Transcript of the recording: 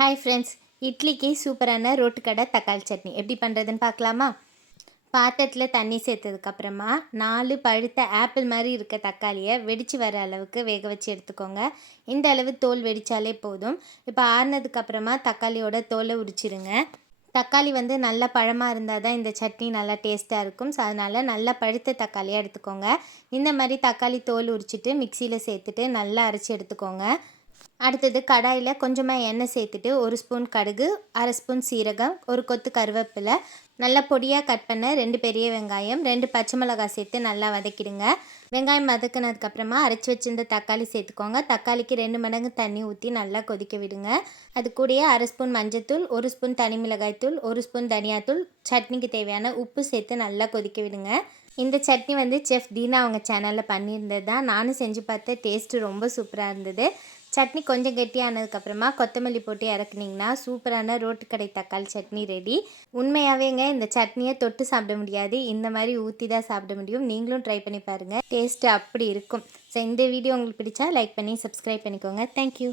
Hi friends, இட்லிக்கு சூப்பரான road கடை தக்காளி சட்னி எப்படி பண்ணுறதுன்னு பார்க்கலாமா? பாத்திரத்தில் தண்ணி சேர்த்ததுக்கப்புறமா 4 பழுத்த ஆப்பிள் மாதிரி இருக்க தக்காளியை வெடித்து வர அளவுக்கு வேக வச்சு எடுத்துக்கோங்க. இந்த அளவு தோல் வெடித்தாலே போதும். இப்போ ஆறுனதுக்கப்புறமா தக்காளியோட தோலை உரிச்சிருங்க. தக்காளி நல்லா பழமாக இருந்தால் தான் இந்த சட்னி நல்லா டேஸ்ட்டாக இருக்கும். ஸோ அதனால் நல்லா பழுத்த தக்காளியாக எடுத்துக்கோங்க. இந்த மாதிரி தக்காளி தோல் உரிச்சிட்டு மிக்சியில் சேர்த்துட்டு நல்லா அரைச்சி எடுத்துக்கோங்க. அடுத்தது கடாயில் கொஞ்சமாக எண்ணெய் சேர்த்துட்டு 1 ஸ்பூன் கடுகு, 1/2 ஸ்பூன் சீரகம், ஒரு கொத்து கருவேப்பிலை, நல்லா பொடியாக கட் பண்ண 2 பெரிய வெங்காயம், 2 பச்சை மிளகாய் சேர்த்து நல்லா வதக்கிடுங்க. வெங்காயம் வதக்கினதுக்கப்புறமா அரைச்சி வச்சிருந்த தக்காளி சேர்த்துக்கோங்க. தக்காளிக்கு 2 மடங்கு தண்ணி ஊற்றி நல்லா கொதிக்க விடுங்க. அது கூடயே 1/2 ஸ்பூன் மஞ்சத்தூள், 1 ஸ்பூன் தனி மிளகாய் தூள், 1 ஸ்பூன் தனியாத்தூள், சட்னிக்கு தேவையான உப்பு சேர்த்து நல்லா கொதிக்க விடுங்க. இந்த சட்னி செஃப் தீனா அவங்க சேனலில் பண்ணியிருந்தது தான். நானும் செஞ்சு பார்த்தேன். டேஸ்ட்டு ரொம்ப சூப்பராக இருந்தது. சட்னி கொஞ்சம் கெட்டியானதுக்கப்புறமா கொத்தமல்லி போட்டு இறக்குனிங்கன்னா சூப்பரான ரோட்டு கடை தக்காளி சட்னி ரெடி. உண்மையாகவேங்க இந்த சட்னியை தொட்டு சாப்பிட முடியாது, இந்த மாதிரி ஊற்றி தான் சாப்பிட முடியும். நீங்களும் ட்ரை பண்ணி பாருங்கள், டேஸ்ட்டு அப்படி இருக்கும். ஸோ இந்த வீடியோ உங்களுக்கு பிடிச்சா லைக் பண்ணி சப்ஸ்கிரைப் பண்ணிக்கோங்க. தேங்க்யூ.